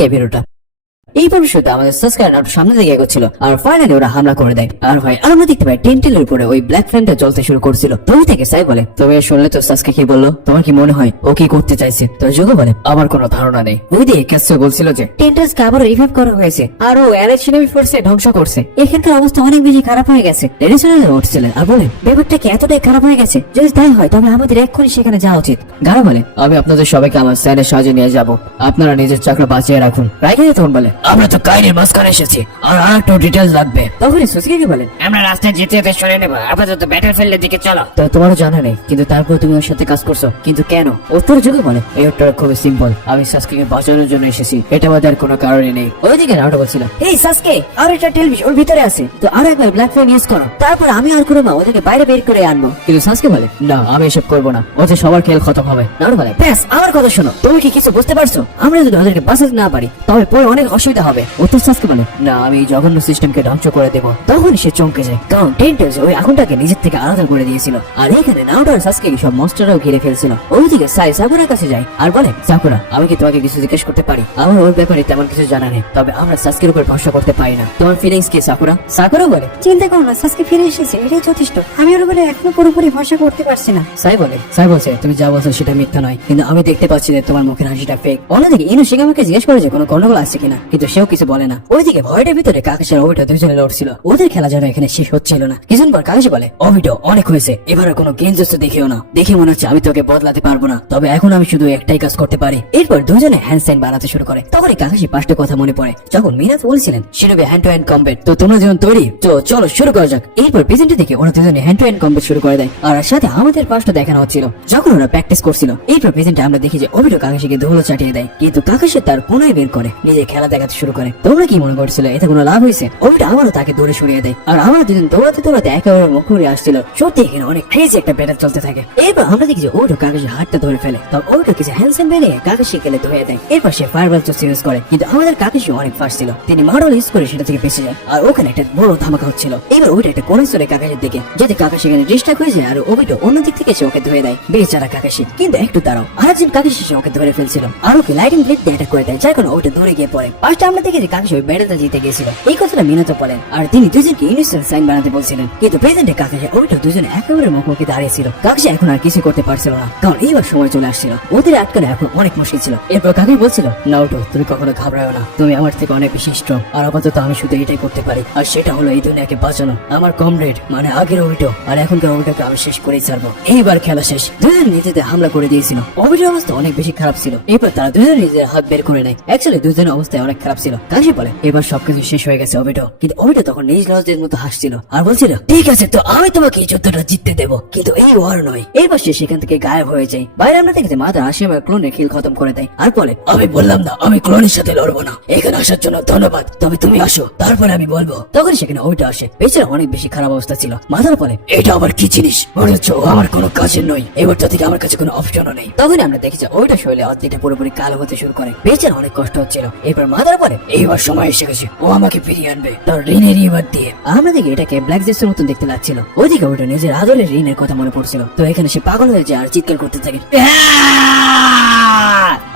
আজকে এই ভিডিওটা। এই পরিস্থিতিতে আমাদের সাবস্ক্রাইবার সামনে দিকে এগোচ্ছিল আর ফাইনালি ওরা হামলা করে দেয়। আর ভাই আমরা দেখতে পাই টেন্টেলের উপরে ওই ব্ল্যাক ফ্লেমটা জ্বলতে শুরু করছিল। তবে থেকে সাই বলে, তবে শুনলে তো সাসকে কি বললো, তোমার কি মনে হয় ও কি করতে চাইছে? তো যোগো বলে, আমার কোনো ধারণা নেই। ওই দিয়ে ক্যাসিও বলছিল যে টেন্টেলসকে আবার রিভাইভ করা হয়েছে আর ও অ্যালেক্সিনেমি ফোর্সে ধ্বংস করছে। এখানকার অবস্থা অনেক বেশি খারাপ হয়ে গেছে। রেডিসনের উঠছিলেন আর বলে, ব্যাপারটা কি এতটাই খারাপ হয়ে গেছে? যদি তাই হয় তবে আমাদের এক্ষুনি সেখানে যাওয়া উচিত। গারা বলে, আমি আপনাদের সবাইকে আমার স্যারের সাহায্যে নিয়ে যাব, আপনারা নিজের চাকরি বাঁচিয়ে রাখুন। রাইগেন তখন বলে, আমরা তো কাইনের মাঝখানে এসেছি আর একটু ডিটেইলস লাগবে। তখনই সুসুকি বলেন, আমরা রাস্তায় যেতে যেতে সরে নেব, আপাতত ব্যাটলফিল্ডের দিকে চলো। তো তোমারও জানা নেই, কিন্তু তারপর তুমি ওর সাথে কাজ করছো, কিন্তু কেন? উত্তর যোগে বলে, এই উত্তর খুবই সিম্পল, আমি সাসকেকে বাঁচানোর জন্য এসেছি, এটা বাদে আর কোনো কারণে নেই। ওইদিকে নারুটো বলছিল, এই সাসকে আর একটা টেলিভিশন ওর ভিতরে আছে, তো আরো একবার ব্ল্যাক ফ্লেম ইউজ করো, তারপর আমি আর কুরোমা ওদেরকে বাইরে বের করে আনবো। কিন্তু সাসকে বলে, না আমি এসব করবো না, ওতে সবার খেল খতম হবে। নারুটো বলে, ব্যাস আমার কথা শোনো, তুমি কি কিছু বুঝতে পারছো? আমরা যদি ওদেরকে বাঁচাতে না পারি তবে পরে অনেক অসুবিধা হবে। উত্তর সাসকে বলে, না আমি এই জঘন্য সিস্টেমকে ধ্বংস করে দেবো। তখন সে চমকে যায়, কারণ টেন্টেলস ওই আগুনটাকে নিজের থেকে আলাদা করে দিয়েছিল। আর এখানে নারুটো আর সাসকে সব মনস্টাররাও ঘিরে ফেলছিল। ওইদিকে সাই সাকুরার কাছে যায় আর বলে, সাকুরা আমি কি তোমাকে কিছু জিজ্ঞেস করতে পারি? আমার ওর ব্যাপারে তেমন কিছু জানা নেই, তবে আমরা সাসকের উপর ভরসা করতে পারি না। তোমার ফিলিংস কি সাকুরা? সাকুরা বলে, চিন্তা করো না, সাসকে ফিরে এসেছে, এটাই যথেষ্ট। আমি ওর উপরে এখনো পুরোপুরি ভরসা করতে পারছি না। সাই বলছে, তুমি যা বলছো সেটা মিথ্যা নয়, কিন্তু আমি দেখতে পাচ্ছি যে তোমার মুখের হাসিটা ফেক। অন্যদিকে ইনুশিকা আমাকে জিজ্ঞেস করে যে কোনো গন্ডগোল আছে কিনা, কিন্তু সেও কিছু বলে না। ওইদিকে ভয়টার ভিতরে কাকাশের ওইটা দুজনে লড়ছিল। ওদের খেলা যেন এখানে শেষ হচ্ছিল না। কিছুদিন পর কাকাশি বলে, অভিটো অনেক হয়েছে, এবার আর কোনো গেঞ্জ দেখেও না, দেখে মনে হচ্ছে আমি তোকে বদলাতে পারবো না, তবে এখন আমি শুধু একটাই কাজ করতে পারি। এরপর দুজনে হ্যান্ড সাইন বানাতে শুরু করে। তখনই কাকাশি পাঁচটা কথা মনে পড়ে, যখন মিনাত বলছিলেন শিরোবে হ্যান্ড টু হ্যান্ড কম্বেট, তো তোমরা যখন তৈরি তো চলো শুরু করা যাক। এরপর প্রেজেন্টে থেকে ওরা দুজনে হ্যান্ড টু হ্যান্ড কম্বেট শুরু করে দেয় আর সাথে আমাদের পাঁচটা দেখানো হচ্ছিল যখন ওরা প্র্যাকটিস করছিল। এরপর প্রেজেন্টে আমরা দেখি যে অভিটো কাকাশিকে ধুলো চাটিয়ে দেয়, কিন্তু কাকাশি তার পুনরায় বের করে নিজে খেলা দেখাতে শুরু করে। তোমরা কি মনে করছিলে এতে কোনো লাভ হয়েছে? অভিটো আবারও তাকে দৌড়ে সরিয়ে দেয় আর আমরা দুজন দৌড়াতে দৌড়াতে একেবারে মুখ করে আসছিল। সত্যি এখানে অনেক ক্রেজি একটা ব্যাটল চলতে থাকে। এরপর আমরা দেখি যে ওটো কাকাশির হাতটা ধরে ফেলে, তখন ওটো কিছু হ্যান্ডসাম বেরিয়ে কাকাশি খেলে ধুয়ে দেয়। এরপর সে ফায়ারবল চুস্ট ইউজ করে, কিন্তু আমাদের কাকাশি অনেক ফাস্ট ছিল, তিনি মারল ইউজ করে সেটা থেকে বেঁচে যায়। আর ওখানে একটা বড় ধামাকা হচ্ছিল। এবার ওইটা একটা কোণে সরে কাকাশির দিকে, যাতে কাকাশি এখানে ডিস্ট্রাক্ট হয়ে যায় আর ওবিটো অন্য দিক থেকে সে ওকে ধুয়ে দেয়। বেচারা কাকাশি। কিন্তু একটু দাঁড়াও, আরেকজন কাকাশি সে ওকে ধরে ফেলছিল আর ওকে লাইটিং ব্লেড দিয়ে অ্যাটাক করে দেয়, যার কারণে ওটা দৌড়ে গিয়ে পড়ে। ফার্স্টে আমরা দেখি যে কাকাশি ওই ব্যাটেলটা জিতে গিয়েছিল, এই কথাটা মিনাতো বলেন আর তিনি দুজনকে ইনিশিয়াল সাইন বানাতে বলছিলেন। কিন্তু প্রেজেন্টে কাকাশি ওইটা দুজনে একেবারে মুখোমুখি দাঁড়িয়েছিল। কাকাশি এখন আর কিছু করতে পারছিল না, কারণ এইবার সময় চলে আসছিল, ওদের আটকানো এখন অনেক মুশকিল ছিল। এরপর কাকাই বলছিল, নারুটো তুমি কখনো ঘাবড়াও না, তুমি আমার থেকে অনেক বেশি স্ট্রং, আর আপাতত আমি শুধু এটাই করতে পারি, আর সেটা হলো এই দুনিয়াকে বাঁচানো। আমার কমরেড মানে আগের ওইটো আর এখনকার ওইটাকে আমি শেষ করেই ছাড়বো। এইবার খেলা শেষ। দুজন নিজেদের হামলা করে দিয়েছিল। ওইটার অবস্থা অনেক বেশি খারাপ ছিল। এরপর তারা দুজন নিজের হাত বের করে নেয়। অ্যাকচুয়ালি দুজনের অবস্থায় অনেক খারাপ ছিল। কাকাশি বলে, এবার সবকিছু শেষ হয়ে গেছে ওবিটো। কিন্তু ওবিটো তখন নিজ লজ্জের মতো হাসছিল আর বলছিল, ঠিক আছে তো আমি তোমাকে এই যুদ্ধটা জিততে দেবো, কিন্তু এই ওয়ার নয়। এরপর সে সেখান থেকে গায়েব হয়ে যায়। বাইরে আমরা দেখেছি মাদার আশিয়ামের ক্লোনের খিল খতম করে দেয় আর বলে, আমি বললাম না আমি ক্লোনের সাথে লড়বো না, এখানে আসার জন্য ধন্যবাদ, তবে তুমি আসো তারপরে আমি বলবো। তখন সেখানে ওইটা আসে। বেচারা অনেক বেশি খারাপ অবস্থা ছিল। মাদার বলে, এটা আবার কি জিনিস? মনে হচ্ছে ও আমার কোনো কাজের নয়, এবার থেকে আমার কাছে কোনো অপশনও নেই। তখন আমরা দেখেছি ওইটা শরীরে অর্ধেকটা পুরোপুরি কালো হতে শুরু করে। বেচারা অনেক কষ্ট হচ্ছিল। এরপর মাদার বলে, এইবার সময় এসে গেছে, ও আমাকে ফিরিয়ে আনবে তার ঋণের রিভার দিয়ে। আমরা দেখি এটাকে ব্ল্যাক জেসের মতন দেখতে লাগছিল। ওইদিকে ওটা নিজের আদরের ঋণের কথা মনে পড়ছিল। তো এখানে সে পাগল হয়ে যায় আর চিৎকার করতে থাকে,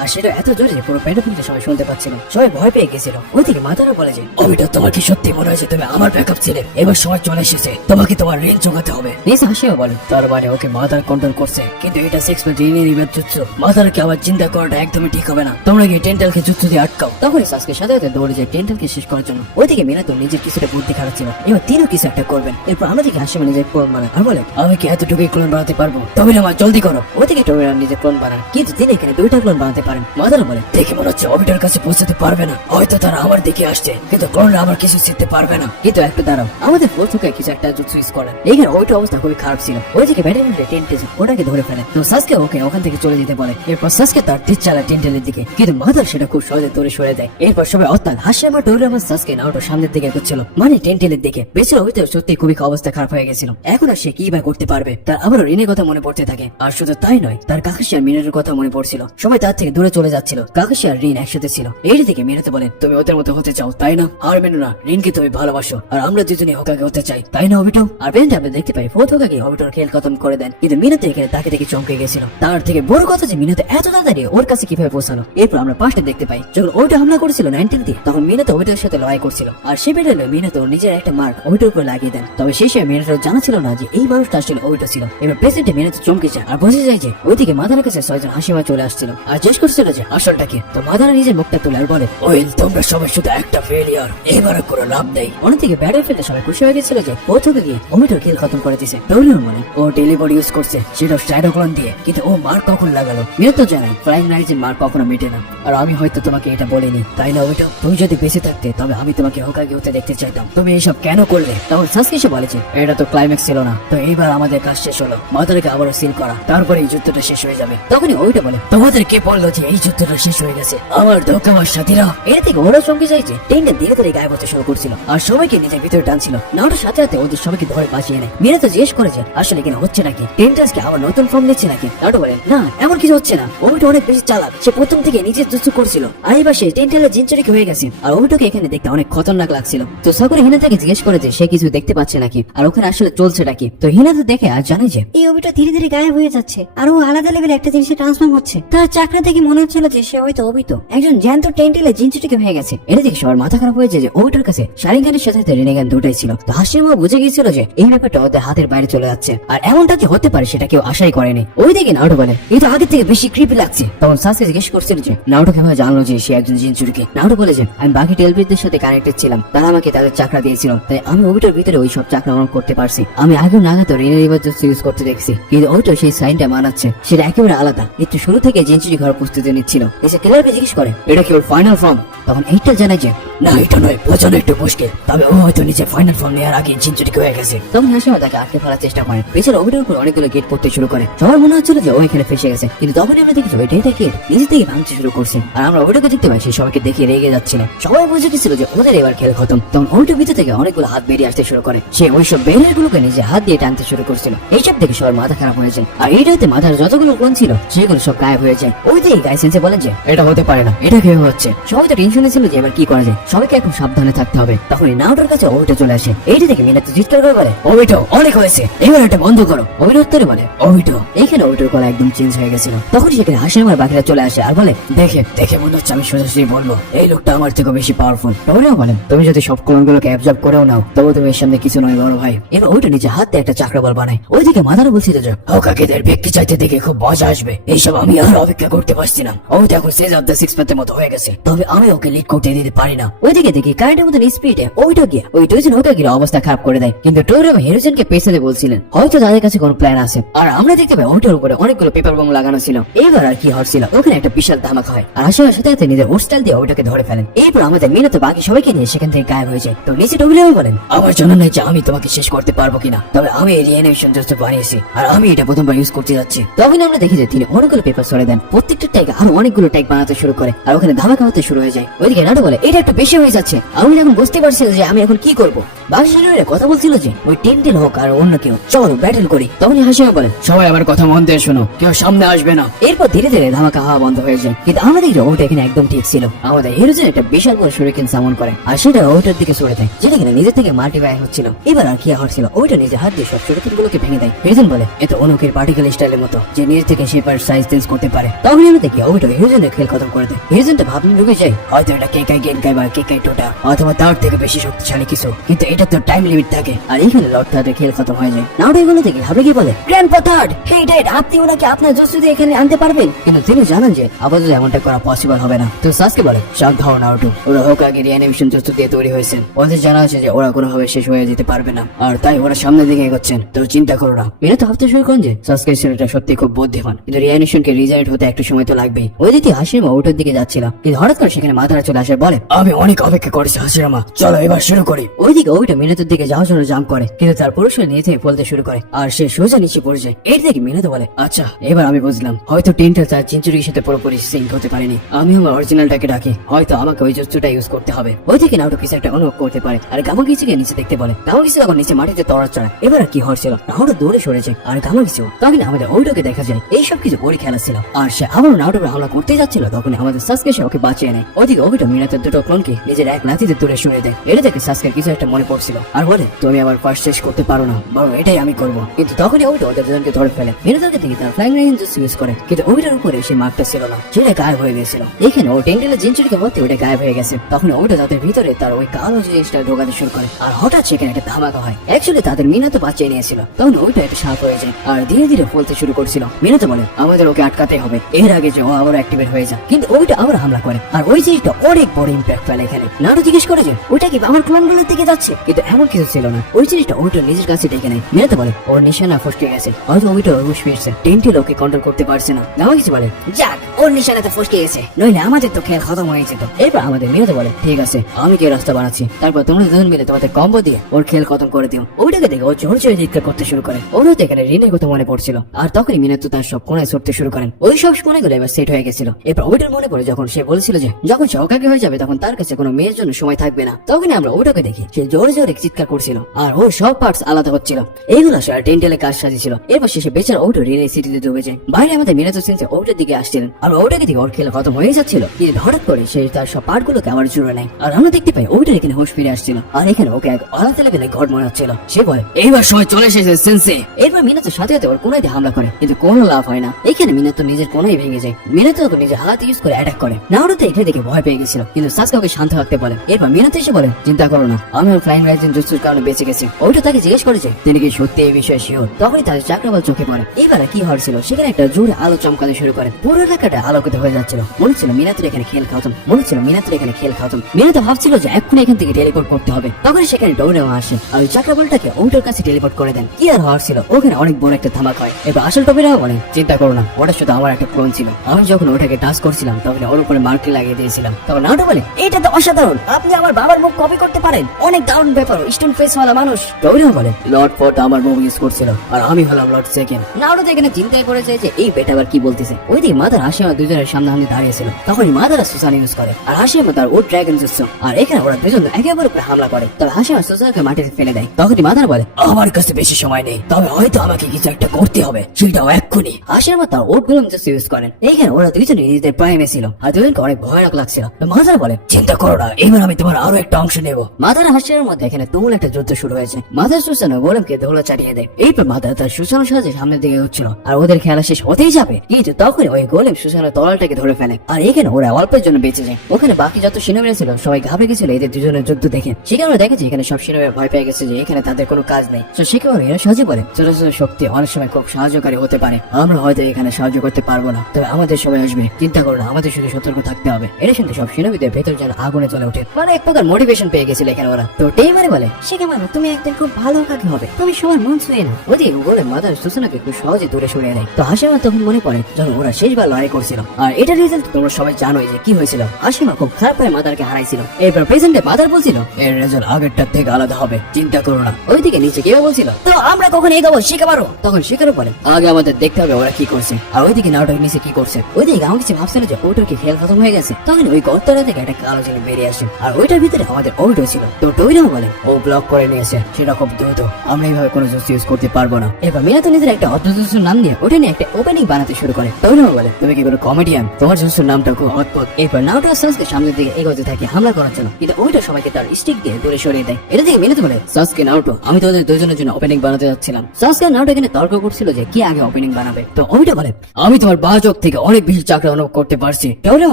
আর সেটা এত জোরে যে পুরো প্যান্ডোফিলটা সবাই শুনতে পাচ্ছিল। সবাই ভয় পেয়ে গেছিল। ওইদিকে মাদারও বলে যে, ওইটা তোমার কি সত্যি মনে হয়েছে তুমি আমার ব্যাকআপ ছিলে? এবার সময় চলে এসেছে, তোমাকে তোমার ঋণ চোকাতে হবে। নিসা হাসিও বলে, তার মানে ওকে মাদার কন্ট্রোল করছে, কিন্তু এটা 6 মান্থ ঋণের রিভার জুৎসু, মাদারকে আবার চিন্তা করাটা একদমই ঠিক হবে না। তোমরা গিয়ে টেন্টেলকে জুৎসু দিয়ে আটকাও। তখনই সাসকে সাথে সাথে দৌড়ে যায় টেন্টেলকে শেষ করার জন্য। ওইদিকে মিনাতো নিজের কিছুটা বুদ্ধি খারাচ্ছিল, এবার তিনিও কিছু একটা করবেন। এরপর আমাদের হাসিমা নিজের ক্লোন বানান আর বলে, আমি কি এতটুকুই ক্লোন বানাতে পারবো? তবে আমার জলদি করো। ওইদিকে টোমেরা নিজের ক্লোন বানান, কিন্তু তিনি এখানে 2টা ক্লোন বানাতে পারেন। মাদার বলে, দেখে মনে হচ্ছে অবিটার কাছে পৌঁছাতে পারবে না, হয়তো তারা আমার দিকে আসছে, কিন্তু ক্লোনরা আমার কিছু শিখতে পারবে না। কিন্তু একটু দাঁড়াও, আমাদের ফোর্থুকে কিছু একটা জুৎসু ইউজ করেন। এইখানে ওইটা অবস্থা খুবই খারাপ ছিল। ওইদিকে ব্যাডমিন্টনে টেন্টেল ওটাকে ধরে ফেলে, তো সাসকে ওকে ওখান থেকে চলে যেতে বলে। এরপর সাসকে তার তীর চালায় টেন্টেলের দিকে, কিন্তু মাদার সেটা খুব সহজে দূরে সরে দেয়। এরপর সবাই অত্যাল হাসি আমার দৌড়ে আমার সাসকে নাওটো সামনের দিকে এগোচ্ছিল, মানে টেন্টেলের দিকে। বেচারা হইতে সত্যি খুবই অবস্থা খারাপ হয়ে গেছিল। এখন আর সে কি বা করতে পারবে? তার আবারও ঋণের কথা মনে পড়তে থাকে। আর শুধু তাই নয়, তার কাকাশি আর মিনারের কথা মনে পড়ছিল। সবাই তার থেকে দূরে দূরে চলে যাচ্ছিল। কাকাশি আর রিন একসাথে ছিল। এই থেকে মিনাতে বলেন, তুমি ওদের মতো হতে চাও তাই না? আর মেনো না, রিনকে তুমি ভালোবাসো আর আমরা দুজনে হোকাকে হতে চাই তাই না অবিটো? আর বেঞ্চে আমরা দেখতে পাই ফোর্থ হোকাকে অবিটোর খেল খতম করে দেন। কিন্তু মিনাতে এখানে তাকে দেখে চমকে গেছিল। তার থেকে বড় কথা যে মিনাতে এত তাড়াতাড়ি ওর কাছে কিভাবে পৌঁছানো। এরপর আমরা পাশে দেখতে পাই যখন ওইটা হামলা করেছিল 19 দিয়ে, তখন মিনাতে ওইটার সাথে লড়াই করছিল। আর সে বেটালে মিনাতে ওর নিজের একটা মার্ক ওইটার উপর লাগিয়ে দেন। তবে শেষে মিনাটোর জানা ছিল না যে এই মানুষটা আসলে ওইটা ছিল। এবার প্রেসিডেন্টে মিনাতে চমকে যায় আর বোঝা যায় যে ওইদিকে মাদারের কাছে 6 জন হাসিমা চলে আসছিল আর জিজ্ঞেস করছিল যে আসলটা কি। তো মাদারা নিজের মুখটা তুলে আর বলে, ওয়েল তোমরা সবাই শুধু একটা ফেলিয়ার, এবার কোনো লাভ নেই। অন্যদিকে ব্যাটে ফেলতে সবাই খুশি হয়ে গেছিল যে প্রথমে গিয়ে ওমিটোর খেল খতম করে দিয়েছে। ডোরিয়ন মানে ও টেলিপড ইউজ করছে, সেটা স্ট্রাইডোক্লন দিয়ে, কিন্তু ও মার্ক কখন লাগালো? মিনাতো জানাই ফ্লাইং রাইজের মার্ক কখনো মেটে না। আর আমি হয়তো তোমাকে এটা বলিনি তাই না ওমিটো? তুমি যদি বেঁচে থাকতে তবে আমি তোমাকে হোকাগে হতে দেখতে চাইতাম। তুমি এইসব কেন করলে? তখন সাসকে এসে বলেছে, এটা তো ক্লাইম্যাক্স ছিল না, তো এইবার আমাদের কাজ শেষ হলো, মাদারকে আবারও সিল করা, তারপরে এই যুদ্ধটা শেষ হয়ে যাবে। তখনই ওইটা বলে, তোমাদের কে বললো যে এই যুদ্ধটা শেষ হয়ে গেছে? আমার ধোকাবার সাথীরা। এর থেকে ওরা সঙ্গে চাইছে ট্রেনটা ধীরে ধীরে গায়েব হতে শুরু করছিল আর সবাইকে নিজের ভিতরে টানছিল। নাওটার সাথে সাথে ওদের সবাইকে ধরে বাঁচিয়ে নেয়। মিরা তো জিজ্ঞেস করেছে আসলে কিনা হচ্ছে নাকি, টেন্টাসকে আবার নতুন ফর্ম দিচ্ছে নাকি? নাটো বলেন, না এমন কিছু হচ্ছে না, ওমিটো অনেক বেশি চালাক, সে প্রথম থেকে নিজের যুদ্ধ করছিল আর এবার সে টেন্টালের জিনচুরিকে হয়ে গেছে। আর ওমিটোকে এখানে দেখতে অনেক খতরনাক লাগছিল। তো সাকুরে হিনাতাকে জিজ্ঞেস করে যে সে কিছু দেখতে পাচ্ছে নাকি আর ওখানে আসলে চলছেটা কি। তো হিনাতা দেখে আর জানে যে এই ওবিটা ধীরে ধীরে গায়েব হয়ে যাচ্ছে আর ও আলাদা লেভেল একটা জিনিসে ট্রান্সফর্ম হচ্ছে। তার চাকরা থেকে মনে হচ্ছিল যে সে হয়তো অবিত একজন জ্যান্ত টেন্টেলে জিনচুটিকে হয়ে গেছে। এটা দেখে সবার মাথা খারাপ হয়েছে যে ওটার কাছে শারিঙ্গানের সাথে সাথে রেনেগান দুটাই ছিল। তো হাসিমা বুঝে গিয়েছিল যে এই ব্যাপারটা ওদের হাতের বাইরে চলে যাচ্ছে আর এমনটা যে হতে পারে সেটা কেউ আশাই করেনি। ওইদিকে নাওটো বলে, এই তো আগের থেকে বেশি ক্রিপি লাগছে। তখন সাসকে জিজ্ঞেস করছিল যে নাওটো কিভাবে জানলো যে সে একজন জিনচুরিকে। নাওটো বলে যে আমি বাকি টেলবিটদের সাথে কানেক্টেড ছিলাম, তারা আমাকে তাদের চাকরা দিয়েছিল, তাই আমি ওইটার ভিতরে ওই সব চাকরা অন করতে পারছি। আমি আগেও নাগাতো রেনের রিভার্স ইউজ করতে দেখছি, কিন্তু ওইটা সেই সাইনটা মানাচ্ছে, সেটা একেবারে আলাদা। একটু শুরু থেকে জিনচুরি ঘর প্রস্তুতি নিচ্ছিল। এসে ক্লিয়ারকে জিজ্ঞেস করে, এটা কি ওর ফাইনাল ফর্ম? তখন এইটা জানায় যে না এটা নয়, বোঝানো একটু মুশকিল, তবে ও হয়তো নিজে ফাইনাল ফর্ম নেওয়ার আগে জিনচুরিকে হয়ে গেছে। তখন হাসিমা তাকে আটকে ফেলার চেষ্টা করে। পেছনে ওবিটার উপর অনেকগুলো গেট পড়তে শুরু করে। সবার মনে হচ্ছিল যে ও এখানে ফেসে গেছে, কিন্তু তখন আমরা দেখি ওইটাই তাকে নিজে থেকে ভাঙতে শুরু করছে আর আমরা ওইটাকে দেখতে পাই সে সবাইকে দেখে রেগে যাচ্ছিল। সবাই বুঝে গেছিল যে ওদের এবার খেল খতম। তখন ওইটার ভিতর থেকে অনেকগুলো হাত বেরিয়ে আসতে শুরু করে। সে ওইসব বেরিয়ার গুলোকে নিজে হাত দিয়ে টানতে শুরু করছিল। এইসব দেখে সবার মাথা খারাপ হয়ে যায় আর এইটাতে মাথার যতগুলো কোন ছিল সেগুলো সব গায়েব হয়ে যায়। ওই দিকে গাইসেন্সে বলেন যে এটা হতে পারে না, এটা কিভাবে হচ্ছে? সবাই তো টেনশনে ছিল যে এবার কি করা যায়, সবাইকে এখন সাবধানে থাকতে হবে। তখন এই নাওটার কাছে ওইটা চলে আসে। এইটা দেখে মিনাতো চিৎকার করে বলে, ওইটো অনেক হয়েছে, এবার এটা বন্ধ করো। ওইটা উত্তরে বলে, ওইটো। এইখানে ওইটার গলা একদম চেঞ্জ হয়ে গেছিল। তখন সেখানে হাসিমার বাকিরা চলে আসে আর বলে, দেখে দেখে মনে হচ্ছে আমি সোজাসুজি বলবো এই লোকটা আমার থেকে বেশি পাওয়ারফুল। টরিও বলেন, তুমি যদি সব ক্লোনগুলোকে অ্যাবজর্ব করেও নাও তবে তুমি এর সামনে কিছু নয় বড় ভাই। এবার ওইটা নিজে হাত দিয়ে একটা চাকরা বল বানায়। ওইদিকে মাদারও বলছিল যে হোকাগেদের ব্যক্তি চাইতে দেখে খুব মজা আসবে, এইসব আমি আর অপেক্ষা করতে পারছি না। ও তো এখন সেজ অফ দ্য সিক্স প্যাথের মতো হয়ে গেছে, তবে আমি ওকে লিড করতে দিতে পারি না। ওইদিকে দেখি কারেন্টের মতন স্পিডে ওইটা গিয়ে ওই দুইজন হোকাগের অবস্থা খারাপ করে দেয়। কিন্তু টোরিও হিরোজনকে পেছনে বলছিলেন হয়তো তাদের কাছে কোনো প্ল্যান আছে। আর আমরা দেখতে পাই ওইটার উপরে অনেকগুলো পেপার বম লাগানো ছিল। এবার আর কি হচ্ছিল, ওখানে একটা বিশাল ধামাকা হয় আর আসার সাথে সাথে নিজের হোস্টেল দিয়ে ওইটাকে ধরে ফেলেন। এরপর আমাদের মিনাতো বাকি সবাইকে নিয়ে সেখান থেকে গায়েব হয়ে যায়। তো নিচে টোরিও বলেন, আমার জন্য নয় যে আমি তোমাকে শেষ করতে পারবো কিনা, তবে আমি এই রিঅ্যানিমেশন জাস্ট বানিয়েছি আর আমি এটা প্রথমবার ইউজ করতে যাচ্ছি। তখন আমরা দেখি যে তিনি অনেকগুলো পেপার সরে দেন, প্রত্যেকটা ট্যাগ আরো অনেকগুলো ট্যাগ বানাতে শুরু করে আর ওখানে ধামাকা হতে শুরু হয়ে যায়। ওইদিকে নাটো বলে, এটা একটু বেশি হয়ে যাচ্ছে, আমি এখন বুঝতে পারছি যে আমি এখন কি করবো। বাকি সেনারা কথা বলছিল যে ওই টেন্টেল হোক আর অন্য কেউ চলো ব্যাটেল করি। তখনই হাসিমা বলেন, সবাই আবার কথা মন দিয়ে শোনো, কেউ সামনে আসবে না। এরপর ধীরে ধীরে ধামাকা হওয়া বন্ধ হয়ে যায়। কিন্তু আমাদের ওটা এখানে একদম ঠিক ছিল। আমাদের হিরোজেন একটা বিশাল বড় শুরিকেন সামন করে আর সেটা ওইটার দিকে সরে দেয়, যেটা কিনা নিজের থেকে মাল্টিপ্লাই হচ্ছিল। এবার আর কি হচ্ছিল, ওইটা নিজে হাত দিয়ে সব শুরিকেন গুলোকে ভেঙে দেয়। হিরোজেন বলে, এত অনুকের পার্টিকেল স্টাইলের মতো যে নিজে থেকে শেপার সাইজ চেঞ্জ করতে পারে। তখন আমি দেখি ওইটা হিরোজেনের খেল খতম করে দেয়। হিরোজেনটা ভাবনা ঢুকে যায় হয়তো এটা কেকাই গেনকাই বা কেকাই টোটা অথবা তার থেকে বেশি শক্তিশালী কিছু, কিন্তু এটা তো টাইম লিমিট থাকে আর এইখানে লর্ড থার্ডের খেল খতম হয়ে যায়। নাওটা এগুলো থেকে ভাবে গিয়ে বলে, গ্র্যান্ডপা থার্ড, হেই ড্যাড, আপনি ওনাকে আপনার জোসু দিয়ে এখানে আনতে পারবেন? কিন্তু তিনি জানান যে আপাতত এমনটা করা পসিবল হবে না। তো সাসকে বলে, শাক ধাও নাওটো, ওরা হোকাগের অ্যানিমেশন জোসু দিয়ে তৈরি হয়েছেন, ওদের জানা আছে যে ওরা কোনোভাবে শেষ হয়ে যেতে পারবে না আর তাই ওরা সামনের দিকে এগোচ্ছেন, তো চিন্তা করো না। এরা তো ভাবতে শুরু করেন যে সাসকে ছেলেটা সত্যি খুব বুদ্ধিমান, কিন্তু রিঅ্যানিমেশনকে রিজেনারেট হতে একটু সময় তো লাগবেই। ওইদিকে হাসিমা ওটার দিকে যাচ্ছিল, কিন্তু হঠাৎ করে সেখানে মাথারা চলে আসে বলে, আমি অনেক অপেক্ষা করেছি হাসিমা, চলো এবার শুরু করি। ওইদিকে ওইটা মিনাতোর দিকে যাওয়ার জন্য জাম্প করে, কিন্তু তার পুরস্কার নিয়ে থেকে বলতে শুরু করে আর সে সোজা নিচে পড়ে যায়। এর থেকে মিনাতো বলে, আচ্ছা এবার আমি বুঝলাম, হয়তো টেন্টা তার চিঞ্চুরির সাথে পুরোপুরি সিঙ্ক হতে পারেনি। আমি আমার অরিজিনালটাকে ডাকি, হয়তো আমাকে ওই জুৎসুটা ইউজ করতে হবে। ওই থেকে নাওটো কিছু একটা অনুভব করতে পারে আর গামাগিচিকে নিচে দেখতে বলে। গামাগিচি তখন নিচে মাটিতে তড়া চড়ায়। এবার আর কি হচ্ছিল, নাওটো দৌড়ে সরেছে আর গামাগিচি তখন আমাদের ওইটাকে দেখা যায় এইসব কিছু ওরই খেলা ছিল আর সে আবার নাওটোর হামলা করতে যাচ্ছিল। তখন আমাদের সাসকে সে ওকে বাঁচিয়ে নেয়। ওদিকে ওইটা মিনাতের দুটো ক্লোনকে নিজের এক লাথিতে দূরে সরিয়ে দেয়। এটা দেখে সাসকের কিছু একটা মনে পড়ছিল আর বলে, তুমি আমার ফার্স্ট শেষ করতে পারো না, বরং এটাই আমি করবো। কিন্তু তখনই ওইটা ওদের দুজনকে ধরে ফেলে। মিনাতোকে দেখে তার ফ্লাইং রেঞ্জ ইউজ করে, কিন্তু ওইটার উপরে সে মার্কটা ছিল না, সেটা গায়েব হয়ে গেছিল। এখানে ও টেন্টেলের জিনচুরিকে মধ্যে ওটা গায়েব হয়ে গেছে। তখন ওইটা তাদের ভিতরে তার ওই কালো জিনিসটা ঢোকাতে শুরু করে আর হঠাৎ সেখানে একটা ধামাকা হয়। অ্যাকচুয়ালি তাদের মিনাতো বাঁচিয়ে নিয়েছিল। তখন ওইটা একটা সাপ হয়ে যায় আর ধীরে ধীরে ফলতে শুরু করছিল। মিনাতো বলে, আমাদের ওকে আটকাতে হবে এর আগে যে ও আবার অ্যাক্টিভেট হয়ে যায়। কিন্তু ওইটা আবার হামলা করে আর ওই জিনিসটা অনেক বড় ইম্প্যাক্ট ফেলে। এখানে নারু জিজ্ঞেস করে যে ওটা কি আমার ক্লোনগুলোর দিকে যাচ্ছে, কিন্তু এমন কিছু ছিল না। ওই জিনিসটা ওইটা নিজের কাছে ডেকে নেয়। মিনাতো বলে, ওর নিশানা ফসকে গেছে, হয়তো ওইটা রুশ ফিরছে, টেন্টেল ওকে কন্ট্রোল করতে পারছে না। গামাগিচি বলে, যাক ওর নিশানাতে ফসকে গেছে, নইলে আমাদের তো খেল খতম হয়ে যেত। এরপর আমাদের মিনাতো বলে, ঠিক আছে আমি কি রাস্তা বানাচ্ছি, তারপর তোমরা দুজন মিলে তোমাদের কম্বো দিয়ে ওর খেল খতম করে দিও। ওইটাকে দেখে ও জোর জোরে চিৎকার করতে শুরু করে। ওর হয়তো এখানে ঋণের কথা মনে পড়ছিল আর তখনই মিনাতো তার সব কোণায় ছুটতে শুরু করেন। ওই সব কোণাগুলো এবার সেট হয়ে গেছিল। এরপর ওইটার মনে পড়ে যখন সে বলেছিল যে যখন সে অকাকে হয়ে যাবে তখন তার কাছে কোনো মেয়ের জন্য সময় থাকবে না। তখনই আমরা ওটাকে দেখি সে জোরে জোরে চিৎকার করছিল আর ওর সব পার্টস আলাদা হচ্ছিল। এইগুলো সে টেন্টেলে কাজ সাজিয়েছিল। এরপর শেষে বেচারা ওটা ঋণের সিটিতে ডুবে যায়। বাইরে আমাদের মিনাতো সেন্সে ওটার দিকে আসছিলেন আর ওটাকে দিকে ওর খেলা খতম হয়ে যাচ্ছিল। কিন্তু হঠাৎ করে সে তার সব পার্টগুলোকে আবার জুড়ে নেয় আর আমরা দেখতে পাই ওইটার এখানে হোশ ফিরে আসছিল আর এখানে ওকে এক আলাদা লেভেলে ঘর মনে হচ্ছিল। সে বলে, এইবার সময় চলে এসেছে সেন্সে। এরপর মিনাতো সাথে সাথে ওর কোনায় দিয়ে হামলা করে, কিন্তু কোনো লাভ হয় না। এখানে মিনাতো নিজের কোনায় ভেঙে যায়। মিনাতো ওকে নিজের হাত ইউজ করে অ্যাটাক করে। নারুতো এখানে দেখে ভয় পেয়ে গেছিল, কিন্তু সাসকে ওকে শান্ত রাখতে বলে। এরপর মিনাতো এসে বলে, চিন্তা করো না, আমি ওর ফ্লাইং রাইজিং জুৎসুর কারণে বেঁচে গেছি। ওইটা তাকে জিজ্ঞেস করেছে তিনি কি সত্যি এই বিষয়ে শিওর। তখনই তাদের চাকরাবাল চোখে পড়ে। এবারে কি হচ্ছিল, সেখানে একটা জোরে আলো চমকাতে শুরু করে। পুরো এলাকাটা আলোকিত হয়ে যাচ্ছিল। মনে ছিল মিনাতোর এখানে খেল খতম, মনে ছিল মিনাতোর এখানে খেল খতম। মিনাতো ভাবছিল যে এক্ষুনি এখান থেকে টেলিপোর্ট করতে হবে। তখনই সেখানে ডোরেও আসে আর ওই চাকরাবলটাকে ওটার কাছে টেলিপোর্ট করে দেন। কি আর হচ্ছিল, ওখানে অনেক বড় একটা ধামাক হয়। এবার আসল টপিরাও বলে, চিন্তা করো না, ওটা শুধু আমার একটা ক্লোন ছিল। আমি যখন ওটাকে টাচ করছিলাম তখন ওর উপরে মার্কিং লাগিয়ে দিয়েছিলাম। তখন নাটো বলে, এটা তো অসাধারণ, আপনি আমার বাবার মুখ কপি করতে পারেন, অনেক দারুণ ব্যাপার, স্টোন ফেস ওয়ালা মানুষ। টপিরাও বলে, লর্ড ফোর্ড আমার মুভ ইউজ করছিল আর আমি হলাম লর্ড সেকেন্ড। নাটো তো এখানে চিন্তায় পড়ে যায় যে এই বেটা আবার কি বলতেছে। ওইদিকে মাদার হাসিমা দুজনের সামনাসামনি দাঁড়িয়েছিল। তখনই মাদারা সুসান ইউজ করে আর হাসিমা তার ও ড্রাগন জুৎসু। আর এখানে ওরা দুজন একেবারে উপরে হামলা করে। তবে হাসিমা সুসানকে মাটিতে ফেলে দেয়। তখনই মাদার বলে, আমার কাছে বেশি সময় নেই, তবে হয়তো আমাকে কিছু একটা করতে হবে, সেটাও এক্ষুনি। হাসিমা তার ওট গোলম জুৎসু ইউজ করেন। এইখানে ওরা দুইজনে নিজেদের প্রাইমে ছিল আর দুজনকে অনেক ভয়ানক লাগছিল। মাদার বলে, চিন্তা করো না, এবার আমি তোমার আরো একটা অংশ নেব। মাদার হাসিমার মধ্যে এখানে তুমুল একটা যুদ্ধ শুরু হয়েছে। মাদার সুসানো গোলমকে ধোলা চাটিয়ে দেয়। এরপর মাদার তার সুসানোর সাহায্যে সামনের দিকে হচ্ছিল আর ওদের খেলা শেষ হতেই যাবে, কিন্তু তখন ওই গোলেম সুসানোর তলালটাকে ধরে ফেলে আর এখানে ওরা অল্পের জন্য বেঁচে যায়। ওখানে বাকি যত সিনেমারা ছিল সবাই ঘাবড়ে গেছিল এদের দুজনের যুদ্ধ দেখে। সেখানে আমরা দেখেছি এখানে সব সিনেমারা ভয় পেয়ে গেছে যে এখানে তাদের কোনো কাজ নেই। তো সেখানে এরা সাহায্য করে। ছোট ছোট শক্তি অনেক সময় খুব সাহায্যকারী হতে পারে। আমরা হয়তো এখানে সাহায্য করতে পারবো না, তবে আমাদের সবাই আসবে, চিন্তা করো না, আমাদের শুধু সতর্ক থাকতে হবে। এটা শুনতে সব সিনেমাদের ভেতর যেন আগুনে চলে ওঠে, মানে এক প্রকার মোটিভেশন পেয়ে গেছিল এখানে ওরা। তো টেইমারে বলে, শিখে মানো তুমি একদিন খুব ভালো কাকে হবে, তুমি সবার মন ছুঁয়ে না। ওদিকে বলে মাদার সুসানাকে খুব সহজে দূরে সরিয়ে দেয়। তো হাসিমা তখন মনে পড়ে যখন ওরা শেষবার লড়াই করছিল আর এটার রেজাল্ট তোমরা সবাই জানোই যে কি হয়েছিল। হাসিমা খুব খারাপ ভাবে মাদারকে হারাইছিল। এরপর প্রেজেন্টে মাদার বলছিল এর রেজাল্ট আগেরটার থেকে আলাদা হবে, চিন্তা করো না। ওইদিকে নিচে কেউ বলছিল, তো আমরা কখন এগোবো শিখে পারো। তখন শিকারও বলে, আগে আমাদের দেখতে হবে ওরা কি করছে আর ওইদিকে নাটক নিচে কি করছে। ওইদিকে আমার কিছু ভাবছিল যে ওটার কি খেল খতম হয়ে গেছে। তখন ওই গর্তটা থেকে একটা কালো জিনিস বেরিয়ে আসে আর ওইটার ভিতরে আমাদের ওইটো ছিল। তো টইরাও বলে, ও ব্লক করে নিয়েছে, সেটা খুব দ্রুত, আমরা এইভাবে কোনো জুস ইউজ করতে পারবো না। এবার মিনাতো নিজের একটা অদ্ভুত জুসের নাম দিয়ে ওটা নিয়ে একটা ওপেনিং বানাতে শুরু করে। টইরাও বলে, তুমি কি কোনো কমেডিয়ান, তোমার জুসের নামটা খুব অদ্ভুত। এরপর নাউটো সাসকে সামনের দিকে এগোতে থাকে হামলা করার জন্য, কিন্তু ওইটা সবাইকে তার স্টিক দিয়ে দূরে সরিয়ে দেয়। এটা থেকে মিনাতো বলে, সাসকে নাউটো আমি তোদের দুজনের জন্য ওপেনিং বানাতে যাচ্ছিলাম। সাসকে নাউটো এখানে তর্ক করছিল যে কি আগে ওপেনিং বানাবে। তো ওইটা বলে, আমি তোমার বাচক থেকে অনেক বেশি চাকরি অনুভব করতে পারছি। টইরাও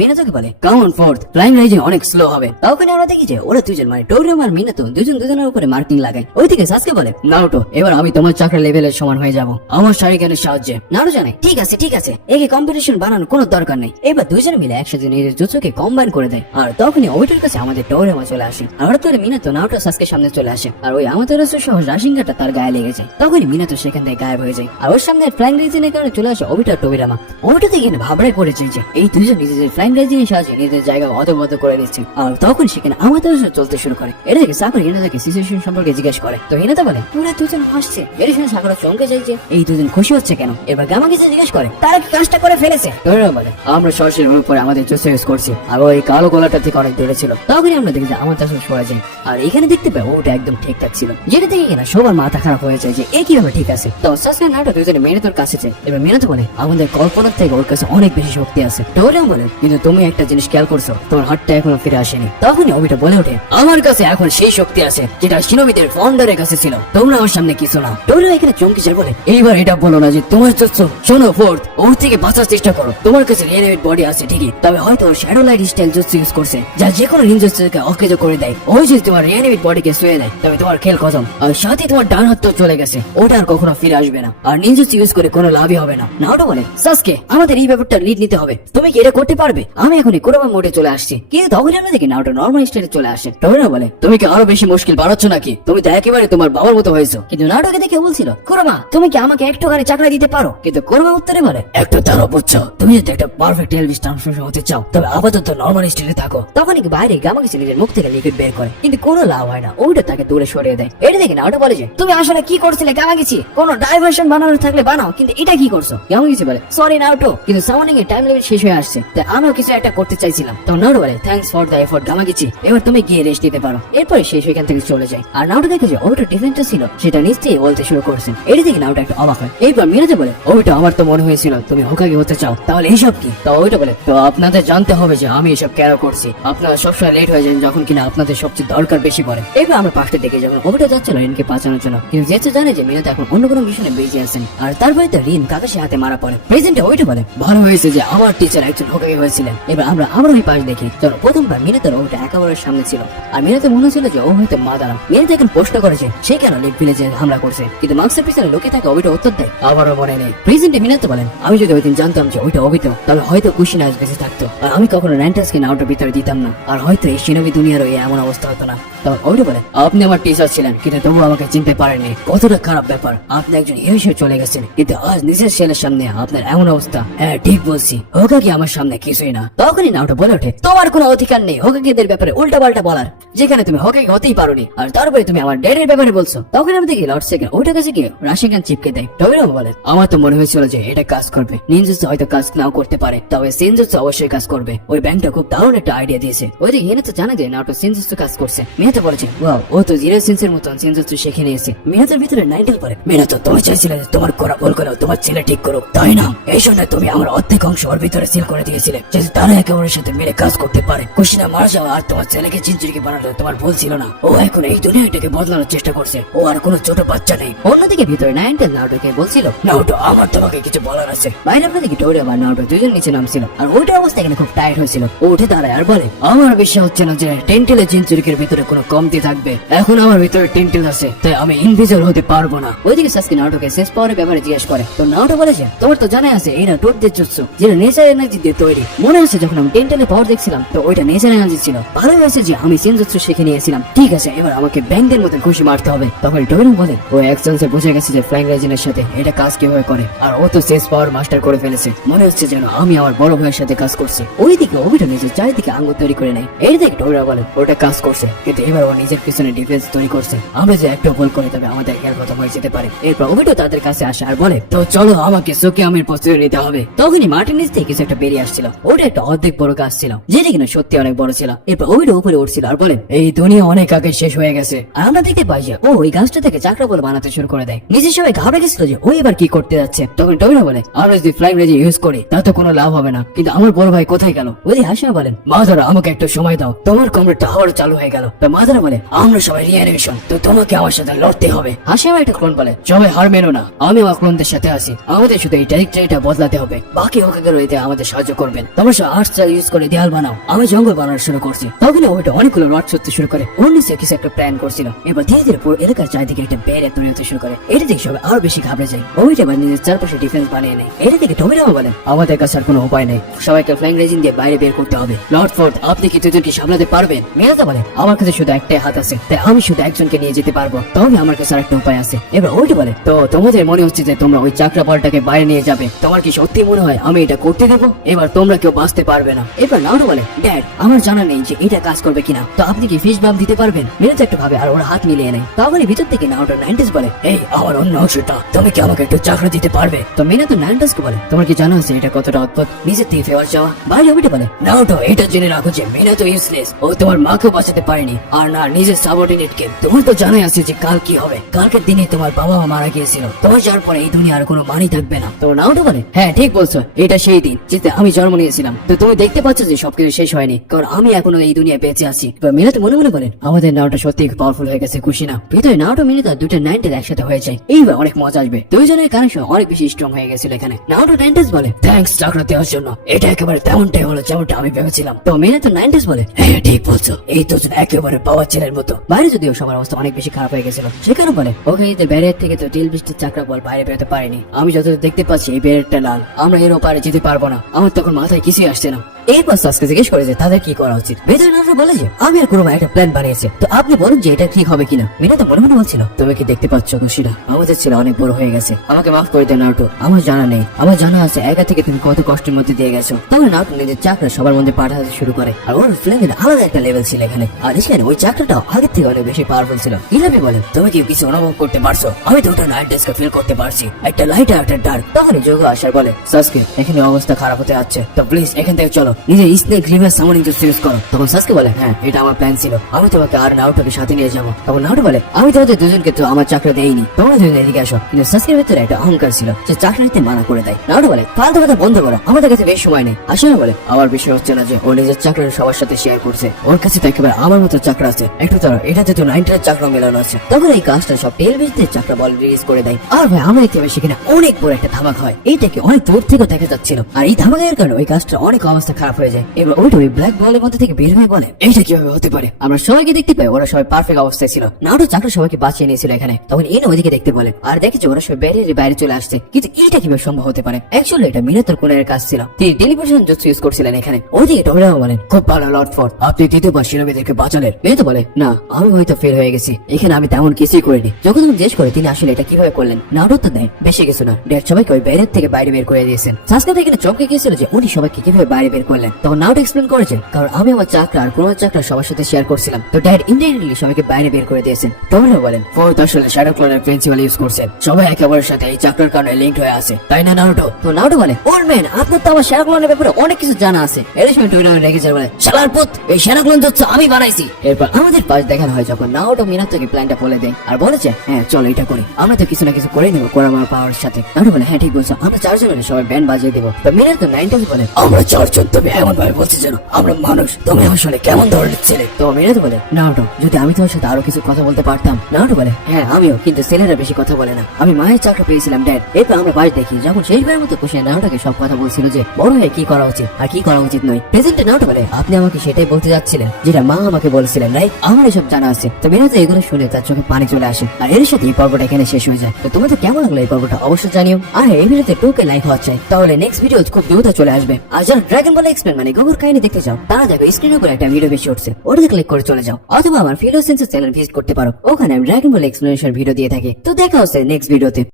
মিনাতোকে বলে, come on forth, flying rising অনেক স্লো হবে। তখন আমরা দেখি যে ওরা দুজন মানে টইরাও আর মিনাতো দুজন দুজনের উপরে মার্কিং লাগায়। ওইদিকে সাসকে বলে, নাউটো এবার আমি তোমার চাকরি লেভেলের সমান হয়ে যাব আমার শারীরিক জ্ঞানের সাহায্যে। নাউটো জানে, ঠিক আছে ঠিক আছে, একে কম্পিটিশন বানাবো বানানোর কোনো দরকার নেই। এবার দুজন মিলে একসাথে নিজের জুৎসুকে কম্বাইন করে দেয়। আর তখনই ওইটার কাছে আমাদের ডোরেমন চলে আসে। আর হঠাৎ করে মিনাতো নাওটো সাসকে সামনে চলে আসে। আর ওই আমাদের সহ রাশিঙ্গাটা তার গায়ে লেগে যায়। তখনই মিনাতো সেখান থেকে গায়েব হয়ে যায়। আর ওর সামনে ফ্লাইং রেজিনের কারণে চলে আসে ওবিটা আর টোবিরামা। ওবিটা দেখে ভাবড়ায় পড়েছে যে এই দুজন নিজেদের ফ্লাইং রেজিনের সাহায্যে নিজেদের জায়গা অদমত করে নিচ্ছে। আর তখন সেখানে আমাদের চলতে শুরু করে। এটা দেখে সাকুরা হিনাতাকে সিচুয়েশন সম্পর্কে জিজ্ঞেস করে। তো হিনাতা বলে ওরা দুজন হাসছে। এটা শুনে সাকুরা চমকে যায় যে এই দুজন খুশি হচ্ছে কেন। এবার গামাগিকে জিজ্ঞেস করে তারা কি কাজটা করে ফেলেছে? টোবিরামা বলে আমরা সরাসরি ওর উপরে আমাদের জুৎসু ইউজ করছি। আর ওই কালো গলাটা থেকে অনেক দূরে ছিল। তখনই আমরা দেখি যে আমার চাষ সরে যায়। আর এখানে দেখতে পাই ওটা একদম ঠিকঠাক ছিল, যেটা দেখে কিনা সবার মাথা খারাপ হয়ে যায় যে এ কিভাবে ঠিক আছে। তো সাসকে নাটো দুজনে মিনাতোর কাছে যায়। এবার মিনাতো বলে আমাদের কল্পনার থেকে ওর কাছে অনেক বেশি শক্তি আছে। টোবিরামা বলে কিন্তু তুমি একটা জিনিস খেয়াল করছো, তোমার হাতটা এখনো ফিরে আসেনি। তখনই ওবিটা বলে ওঠে আমার কাছে এখন সেই শক্তি আছে যেটা শিনোবিদের ফাউন্ডারের কাছে ছিল, তোমরা আমার সামনে কিছু না। টোবিরামা এখানে চমকে যায় বলে এইবার এটা বলো না যে তোমার জুৎসু। শোনো ফোর্থ, ওর থেকে বাঁচার চেষ্টা করো। তোমার কাছে রিয়েনিমেট বডি আছে ঠিকই, তবে হয়তো shadow light style jutsu use করছে যা যে কোনো নিনজাকে অকেজ করে দেয়। ওই যদি তোমার রিয়েনিমেট বডিকে শুয়ে দেয় তবে তোমার খেল খতম। আর সাথে তোমার ডান হাত তো চলে গেছে, ওটা আর কখনো ফিরে আসবে না। আর নিনজাচু ইউজ করে কোনো লাভই হবে না। নাওটো বলে সাসকে আমাদের এই ব্যাপারটা লিড নিতে হবে, তুমি কি এটা করতে পারবে? আমি এখনই কোরোমা মোডে চলে আসছি। কিন্তু তখন আমরা দেখি নাওটো নর্মাল স্টাইলে চলে আসে। টোবিরামা বলে তুমি কি আরো বেশি মুশকিল বাড়াচ্ছ নাকি? তুমি তো একেবারে তোমার বাবার মতো হয়েছো। কিন্তু নাওটোকে দেখে বলছিল কোরোমা তুমি কি আমাকে একটুখানি চাকরা দিতে পারো? কিন্তু কোরোমা উত্তরে বলে একটু তারা বুঝছো, তুমি যদি একটা পারফেক্ট এলভিস ট্রান্সফরমেশন হতে চাও তবে আপাতত নর্মাল স্টাইলে থাকো। তখনই বাইরে গামাগিসি নিজের মুখ থেকে লিকুইড বের করে, কিন্তু কোনো লাভ হয় না। ওইটা তাকে দূরে সরিয়ে দেয়। এটা দেখে নাওটো বলে যে তুমি আসলে কি করছিলে গামাগিসি? কোনো ডাইভার্সন বানানোর থাকলে বানাও, কিন্তু এটা কি করছো? গামাগিসি বলে সরি নাওটো, কিন্তু সামানিং এর টাইম লিমিট শেষ হয়ে আসছে, তাই আমিও কিছু একটা করতে চাইছিলাম। তো নাওটো বলে থ্যাঙ্কস ফর দ্য এফোর্ট গামাগিসি, এবার তুমি গিয়ে রেস্ট নিতে পারো। এরপরে সে সেখান থেকে চলে যায়। আর নাওটো দেখে যে ওটা ডিফেন্সটা ছিল সেটা নিশ্চয়ই বলতে শুরু করছেন। এটা দেখে নাওটো একটু অবাক হয়। এইবার মিনাতে বলে ওইটা আমার তো মনে হয়েছিল তুমি হোকাগে হতে চাও, তাহলে এইসব কি? তো ওইটা বলে তো আপনাদের জানতে হবে যে আমি এসব কেন করছি। আপনারা সবসময় লেট হয়ে যান যখন কিনা আপনাদের সবচেয়ে দরকার বেশি পড়ে। এবার আমরা পাশে দেখে যখন ওটা যাচ্ছিল রিনকে বাঁচানোর জন্য, কিন্তু যেহেতু জানে যে মিনাতে এখন অন্য কোনো মিশনে বেঁচে আছেন। আর তারপরে তো রিন কাকাশি হাতে মারা পড়ে। প্রেজেন্টে ওইটা বলে ভালো হয়েছে যে আমার টিচার একজন হোকাগে হয়েছিলেন। এবার আমরা আবার ওই পাশ দেখি যখন প্রথমবার মিনাতের ওটা একেবারে সামনে ছিল। আর মিনাতে মনে হচ্ছিল যে ও হয়তো মাদারাম। মিনাতে এখন প্রশ্ন করেছে সে কেন লিপ ভিলেজে হামলা করছে, কিন্তু মার্কসের পিছনে লোকে থাকে ওইটা উত্তর দেয় আমারও মনে নেই। প্রেজেন্টে মিনাতে বলেন আমি যদি ওই দিন জানতাম যে ওইটা অবিত তাহলে হয়তো কুশিনা আজ বেঁচে থাকতো, আর আমি কখনো র্যান্টাসকে নাওটার ভিতরে দিতাম না, আর হয়তো এই সিনোবি দুনিয়ারও এই এমন অবস্থা হতো না। তখন ওইটা বলে আপনি আমার টিচার ছিলেন কিন্তু তবু আমাকে চিনতে পারেননি, কতটা খারাপ ব্যাপার। আপনি একজন হিরো হিসেবে চলে গেছেন কিন্তু আজ নিজের ছেলের সামনে আপনার এমন অবস্থা। হ্যাঁ ঠিক বলছি, হোকাগে আমার সামনে কিছুই না। তখনই নাওটা বলে ওঠে তোমার কোনো অধিকার নেই হোকাগেদের ব্যাপারে উল্টা পাল্টা বলার, যেখানে তুমি হোকাগে হতেই পারোনি, আর তারপরে তুমি আমার ড্যাডের ব্যাপারে বলছো। তখন আমি দেখি লর্ড সেকেন্ড ওইটা কাছে গিয়ে রাশিগান চিপকে দেয়। টোবিরামা বলে আমার তো মনে হয়েছিল যে এটা কাজ করবে, নিনজাটসু হয়তো কাজ নাও করতে পারে, তবে সেনজুটসু অবশ্যই কাজ করবে। ওই ব্যাংকটা খুব দারুণ একটা আইডিয়া দিয়েছে। ওইদিকে হিনাতো জানে যে নাওটো সেনজুটসু কাজ করছে। মিনাতো বলেছে ওয়াও ও তো জিরো সেন্সের মতন সেনজুটসু শিখে নিয়েছে। মিনাতোর ভিতরে নাইটেল পরে মিনাতো তুমি চাইছিলে যে তোমার করা ভুল করে তোমার ছেলে ঠিক করুক, তাই না? এই জন্য তুমি আমার অর্ধেক অংশ ওর ভিতরে সিল করে দিয়েছিলে যাতে তারা একে অপরের সাথে মিলে কাজ করতে পারে। কুশিনা মারা যাওয়া আর তোমার ছেলেকে চিনচিড়কি বানানো তোমার ভুল ছিল না। ও এখন এই দুনিয়াটাকে বদলানোর চেষ্টা করছে, ও আর কোনো ছোট বাচ্চা নেই। অন্যদিকে ভিতরে নাইটেল নাওটোকে বলছিল নাওটো আমার তোমাকে কিছু বলার আছে। বাইরে আমরা দেখি টোবিরামা আর নাওটো দুজন নিচে নামছিল। আর ওইটা অবস্থা এখানে খুব টায়ার্ড হয়েছিল। ও উঠে দাঁড়ায় আর বলে আমার বিশ্বাস হচ্ছে না যে টেন্টেলের চিনচুরিকের ভিতরে কোনো কমতি থাকবে। এখন আমার ভিতরে টেন্টেল আছে তাই আমি ইনভিজিবল হতে পারবো না। ওইদিকে সাসকি নাওটোকে শেষ পাওয়ারের ব্যাপারে জিজ্ঞেস করে। তো নাওটো বলেছে তোমার তো জানা আছে এটা টোট দিয়ে জুৎসু যেটা নেচার এনার্জি দিয়ে তৈরি। মনে আছে যখন আমি টেন্টেলের পাওয়ার দেখছিলাম তো ওইটা নেচার এনার্জি ছিল। ভালো হয়েছে যে আমি সেনজুটসু শিখে নিয়েছিলাম। ঠিক আছে এবার আমাকে ব্যাংকের মতো খুশি মারতে হবে। তখন টোবিরামা বলে ও একজনসে বুঝে গেছে যে ফ্লাইং রেজিনের সাথে এটা কাজ কিভাবে করে, আর ও তো শেষ পাওয়ার মাস্টার করে ফেলেছে। মনে হচ্ছে যেন আমি আমার বড় ভাইয়ের সাথে কাজ করছি। ওইদিকে ওবিটা নিজের চারিদিকে আঙ্গুল তৈরি করে নেয়। এই দিকে টোবিরামা বলে ওটা কাজ করছে কিন্তু এবার ও নিজের পিছনে ডিফেন্স তৈরি করছে। আমরা যে একটু ভুল করে তবে আমাদের খেয়াল খতম হয়ে যেতে পারে। এরপর ওবিটো তাদের কাছে আসে আর বলে তো চলো আমাকে সুকিয়ামির প্রস্তুতি নিতে হবে। তখনই মার্টিন নিচ থেকে কিছু একটা বেরিয়ে আসছিল। ওটা একটা অর্ধেক বড় গাছ ছিল যেটা কিনা সত্যি অনেক বড় ছিল। এরপর ওবিটো উপরে উঠছিল আর বলে এই দুনিয়া অনেক আগে শেষ হয়ে গেছে। আর আমরা দেখতে পাই যে ও ওই গাছটা থেকে চাকরা বলে বানাতে শুরু করে দেয়। নিজের সবাই ঘাবড়ে গেছিল যে ও এবার কি করতে যাচ্ছে। তখন টোবিরামা বলে আমরা যদি ফ্লাইং রেজি ইউজ করি তা তো কোনো লাভ হবে না, কিন্তু আমার বড় ভাই কোথায় গেল? ওই হাসিমা বলেন মাদারা আমাকে একটু সময় দাও, তোমার কমরেডটা আবার চালু হয়ে গেল। তো মাদারা বলে আমরা সবাই রিঅ্যানিমেশন, তো তোমাকে আমার সাথে লড়তে হবে। হাসিমা একটা ক্লোন বলে সবাই হার মেনো না, আমি আমার ক্লোনদের সাথে আছি, আমাদের শুধু এই ট্র্যাজেক্টরিটা বদলাতে হবে, বাকি হোকাগের এতে আমাদের সাহায্য করবেন। তোমরা সব আর্টস ইউজ করে দেয়াল বানাও, আমি জঙ্গল বানানো শুরু করছি। তখন ওইটা অনেকগুলো রড ছুটতে শুরু করে। ওর নিচে কিছু একটা প্ল্যান করছিল। এবার ধীরে ধীরে পুরো এলাকার চারিদিকে একটা ব্যারিয়ার তৈরি হতে শুরু করে। এটা দেখে সবাই আরো বেশি ঘাবড়ে যায়। ওইটা এবার নিজের চারপাশে ডিফেন্স বানিয়ে নেয়। এটা দেখে টোবিরামা বলেন আমাদের কাছে আর কোনো উপায় নেই, সবাইকে ফ্লাইং রেজিন দিয়ে বাইরে বের করতে হবে। লর্ড ফোর্ড, আপনি কি দুজনকে সামলাতে পারবেন? মিরাতা বলে, আমার কাছে শুধু একটাই হাত আছে, তাই আমি শুধু একজনকে নিয়ে যেতে পারবো, তবে আমার কাছে আর একটা উপায় আছে। এবার ওইটা বলে, তো তোমাদের মনে হচ্ছে যে তোমরা ওই চাকরা বলটাকে বাইরে নিয়ে যাবে, তোমার কি সত্যি মনে হয় আমি এটা করতে দেবো? এবার তোমরা কেউ বাঁচতে পারবে না। এবার নারুটো বলে, ড্যাড আমার জানা নেই যে এটা কাজ করবে কিনা, তো আপনি কি ফিশ বাম দিতে পারবেন? মিরাতা একটু ভাবে আর ওরা হাত মিলিয়ে নেয়। তাহলে ভিতর থেকে নারুটো নাইনটিস বলে, এই আমার অন্য অংশটা তুমি কি আমাকে একটু চাকরি দিতে পারবে? তো মিরাতা নাইনটিসকে বলে, তোমার কি জানা আছে এটা কতটা অদ্ভুত, নিজের থেকে ফেওয়ার চাওয়া? বাইরে ওইটা বলে, নারুটো এটা জেনে রাখো যে মিনাতো ইউজলেস, ও তোমার মাকেও বাঁচাতে পারেনি আর না নিজের সাবঅর্ডিনেটকে। তোমার তো জানাই আছে যে কাল কি হবে, কালকের দিনে তোমার বাবা মা মারা গিয়েছিল, তোমার যার পরে এই দুনিয়ার কোনো মানি থাকবে না। তো নারুটো বলে, হ্যাঁ ঠিক বলছো, এটা সেই দিন যেতে আমি জন্ম নিয়েছিলাম, তো তুমি দেখতে পাচ্ছ যে সবকিছু শেষ হয়নি, কারণ আমি এখনো এই দুনিয়ায় বেঁচে আছি। তো মিনাতো মনে মনে বলেন, আমাদের নারুটো সত্যি পাওয়ারফুল হয়ে গেছে, খুশি না? ভিতরে নারুটো মিনাতো দুটো নাইনটিস একসাথে হয়ে যায়, এইবার অনেক মজা আসবে। দুইজনের কানেকশন অনেক বেশি স্ট্রং হয়ে গেছিল এখানে। নারুটো নাইনটিস বলে, থ্যাঙ্কস চাকরা দেওয়ার জন্য, এটা একেবারে তেমনটাই হলো যেমনটা আমি ভেবেছিলাম। তো মিনাতো নাইনটিস বলে, হ্যাঁ ঠিক বলছো, এই দুজন একেবারে বাবা ছেলের মতো। বাইরে যদিও সবার অবস্থা অনেক বেশি খারাপ হয়ে গেছিল, সেখানে বলে, ওকে এদের ব্যারিয়ার থেকে তো টিল বৃষ্টির চাকরা বল বাইরে বেরোতে পারেনি, আমি যতদূর দেখতে পাচ্ছি এই ব্যারিয়ারটা লাল, আমরা এর ওপারে যেতে পারবো না। আমার তখন মাথায় কিছুই আসছে না। এরপর সাসকে জিজ্ঞেস করে যে তাদের কি করা উচিত। ভেতরে নারুটো বলে যে আমি আর কুরুমা একটা প্ল্যান বানিয়েছি, তো আপনি বলুন যে এটা ঠিক হবে কিনা। মিনাতো মনে মনে বলছিল, তুমি কি দেখতে পাচ্ছ কুশিরা, আমাদের ছেলে অনেক বড় হয়ে গেছে, আমাকে মাফ করে দেন নারুটো, আমার জানা নেই, আমার জানা আছে একা থেকে তুমি কত কষ্টের মধ্যে দিয়ে গেছো। তবে নারুটো নিজের চাকরা সবার মধ্যে পাঠাতে শুরু করে, আর ওর ফ্লেমের আলাদা একটা লেভেল ছিল এখানে, আর এখানে ওই চাকরাটাও আগের থেকে অনেক বেশি পাওয়ারফুল ছিল। ইলামি বলে, তুমি কি কিছু অনুভব করতে পারছো? আমি তো ওটা নাইট ডেস্কে ফিল করতে পারছি, একটা লাইট আর একটা ডার্ক। তখনই যোগা আসার বলে, সাসকে এখানে অবস্থা খারাপ হতে যাচ্ছে, তো প্লিজ এখান থেকে চলো, নিজের স্নেক রিভার্স সামনিং টু সিরিজ করো। তখন সাসকে বলে, হ্যাঁ এটা আমার প্ল্যান ছিল, আমি তোমাকে আর নারুটোকে সাথে নিয়ে যাবো। তখন নারুটো বলে, আমি তোমাদের দুজনকে তো আমার চাকরা দেইনি, তোমরা দুজন এদিকে আসো। কিন্তু সাসকের ভিতরে একটা অহংকার ছিল, যে চাকরা নিতে মানা করে দেয়। নারুটো বলে, ফালতু কথা বন্ধ করো, আমাদের কাছে বেশ সময় নেই। আসলে বলে, আমার বিষয় হচ্ছে না যে ও নিজের চাকরা সবার সাথে শেয়ার করছে, ওর কাছে তো একেবারে আমার মতো চাকরা আছে, একটু ধরো এটাতে তো 90 চাকরা মেলানো আছে। তখন এই কাজটা সব টেল বিজদের চাকরা বল রিলিজ করে দেয়। আর ভাই আমরা দেখতে পাই সেখানে অনেক বড় একটা ধামাকা হয়, এইটাকে অনেক দূর থেকে দেখা যাচ্ছিল, আর এই ধামাকার কারণে ওই কাজটা অনেক অবস্থা খারাপ হয়ে যায়। এবার ওইটা ওই ব্ল্যাক বলের মধ্যে থেকে বের হয়ে বলে, এইটা কিভাবে হতে পারে? আমরা সবাইকে দেখতে পাই ওরা সবাই পারফেক্ট অবস্থায় ছিল, নারুটো চাকরা সবাইকে বাঁচিয়ে নিয়েছিল এখানে। তখন ইনো ওইদিকে দেখতে বলে, আর দেখেছে ওরা সবাই ব্যারিয়ারের বাইরে চলে আসছে, কিন্তু এইটা কিভাবে সম্ভব হতে পারে? অ্যাকচুয়ালি এটা মিনাতোর কোনের কাজ ছিল, তিনি টেলিভিশন জুৎসু ইউজ করছিলেন এখানে। ওইদিকে টোমিরামা বলেন, খুব ভালো লর্ড ফোর্ড, আপনি দ্বিতীয়বার শিরোমীদেরকে বাঁচালেন। মিনাতো বলে, না আমি হয়তো ফেল হয়ে গেছি, এখানে আমি তেমন কিছুই করিনি। যখন তুমি জিজ্ঞেস করে তিনি আসলে এটা কিভাবে করলেন, নারুটো তো দেয় বেশি কিছু না, ড্যাড সবাইকে ওই ব্যারিয়ার থেকে বাইরে বের করে দিয়েছেন। সাসকে তো এখানে চমকে গিয়েছিল যে উনি সবাইকে কিভাবে বাইরে বের করলেন। তখন নারুটো এক্সপ্লেন করেছেন, কারণ আমি আমার চাকরা আর কোন চাকরা সবার সাথে শেয়ার করছিলাম, তো ড্যাড ইনডাইরেক্টলি সবাইকে বাইরে বের করে দিয়েছেন। টোমিরামা বলেন, ফোর্থ আসলে শ্যাডো ক্লোনের প্রিন্সিপাল ইউজ করছেন, সবাই একেবারে সাথে এই চাকরার কারণে লিঙ্ক হয়ে আছে, তাই না নারুটো? তো নারুটো বলে, ওল্ড ম্যান আপনার তো আমার শ্যাডো ক্লোনের ব্যাপারে অনেক কিছু জানা আছে। এর সময় টোমিরামা রেগে যায়, বলে, শালার পুত, এই শ্যাডো ক্লোন হচ্ছে আমি বানাইছি। এরপর আমাদের পাশ দেখানো হয় যখন নারুটো মিনাতোকে প্ল্যানটা বলে দেয় আর বলেছে, হ্যাঁ চলো এটা করি, আমরা তো কিছু না কিছু করে নেবো কোরামার পাওয়ার সাথে। নারুটো বলে, হ্যাঁ ঠিক বলছো, আমরা চারজন মিলে সবাই ব্যান্ড বাজিয়ে দেবো। তো মিনাতো নাইনটিস বলে, আমরা চারজন, তুমি এমন ভাবে বলছো যেন আমরা মানুষ, তুমি আসলে কেমন ধরনের ছেলে? তো মিনাতো বলে, নারুটো যদি আমি তোমার সাথে আরো কিছু কথা বলতে পারতাম। নারুটো বলে, হ্যাঁ আমিও, কিন্তু ছেলেরা বেশি কথা বলে না, আমি মায়ের চাকরা পেয়েছিলাম ড্যাড। এরপর আমরা বাড়ি দেখি যখন শেষবারের মতো খুশি নারুটোকে সব কথা বলছিল যে বড় হয়ে কি করা উচিত আর কি করা উচিত নয়। প্রেজেন্টে নারুটো বলে, আপনি আমাকে সেটাই বলতে যাচ্ছিলেন যেটা মা আমাকে বলেছিলেন, রাইট? আমার এসব জানা আছে। তো মিনাতো এগুলো শুনে তার চোখে পানি চলে আসে, আর এর সাথে এই পর্বটা এখানে শেষ হয়ে যায়। তো তোমাদের কেমন লাগলো এই পর্বটা অবশ্যই জানিও, আর এই ভিডিওতে 2K লাইক হওয়া চাই, তাহলে নেক্সট ভিডিও খুব দ্রুত চলে আসবে। আর যারা ড্রাগন বল এক্সপ্লেন মানে গোবর কাহিনী দেখতে চাও তারা দেখো স্ক্রিনের উপর একটা ভিডিও বেশি উঠছে, ওটাতে ক্লিক করে চলে যাও, অথবা আমার ফিলোসেন্সের চ্যানেল ভিজিট করতে পারো, ওখানে আমি ড্রাগন বল এক্সপ্লেনেশন ভিডিও দিয়ে থাকি। তো দেখা হচ্ছে নেক্সট ভিডিওতে।